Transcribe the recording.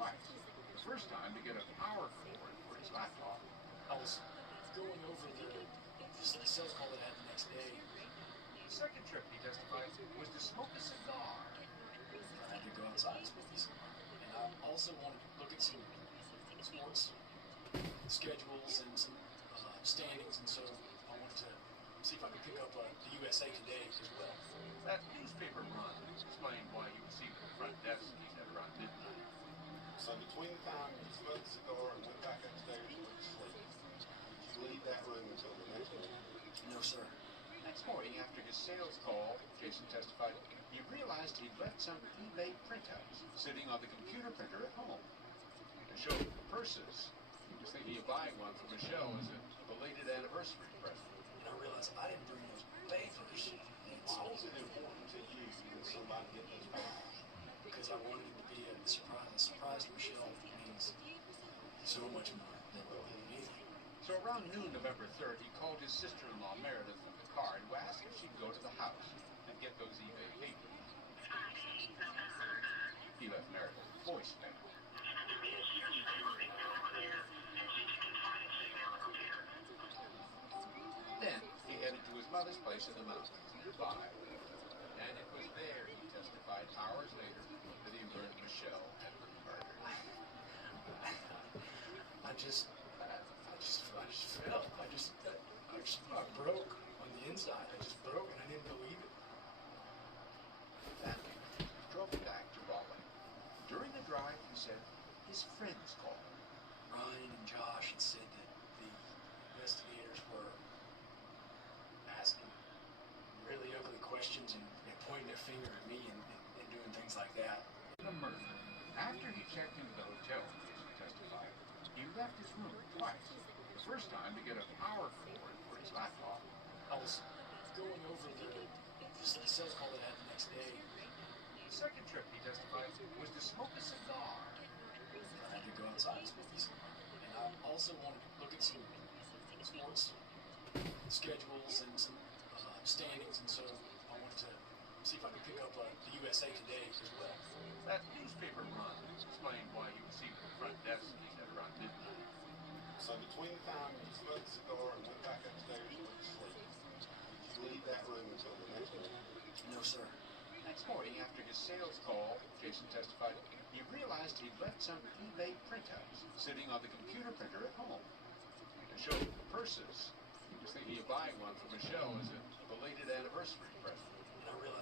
twice. The first time to get a power cord for his laptop. I was going over the sales call that I had the next day. The second trip, he testified, was to smoke a cigar. I had to go outside and smoke some. And I also wanted to look at some sports schedules and some standings, and so I wanted to see if I could pick up the USA Today as well. That newspaper run explained why you would see at the front desk, he said, around midnight. So between the time you smoked a cigar and went back upstairs and went to sleep, did you leave that room until the next morning? No, sir. Next morning, after his sales call, Jason testified, he realized he'd left some eBay printouts sitting on the computer printer at home. To show the purses, he was thinking of buying one for Michelle as a belated anniversary present. And I realized I didn't bring those papers. Why was it important to you that somebody get those papers? Because I wanted it to be a surprise. A surprise to Michelle means so much more than anything. So around noon, November 3rd, he called his sister-in-law, Meredith, from the car and asked if she'd go to the house and get those eBay papers. He left Meredith a voicemail. Then he headed to his mother's place in the mountains, Dubai. And it was there, he testified hours later, that he learned Michelle had been murdered. I just fell. I broke on the inside. I just broke and I didn't believe it. Then he drove back to Raleigh. During the drive, he said, his friends called. Ryan and Josh had said that the investigators were asking really ugly questions and pointing their finger at me and doing things like that. The murder. After he checked into the hotel, Jason testified, he left his room twice. The first time to get a power cord for his laptop. I was going over the sales call that I had the next day. The second trip, he testified, was to smoke a cigar. I had to go outside and smoke some. And I also wanted to look at some sports schedules and some standings, and so I wanted to see if I could pick up the USA Today as well. That newspaper run explained why you would see at the front desk, he said, around midnight. So between the time you smoked a cigar and went back upstairs and went to sleep, did you leave that room until the next morning? No, sir. Next morning, after his sales call, Jason testified, he realized he'd left some eBay printouts sitting on the computer printer at home. To show the purses, he was thinking of buying one for Michelle as a belated anniversary present. And I realized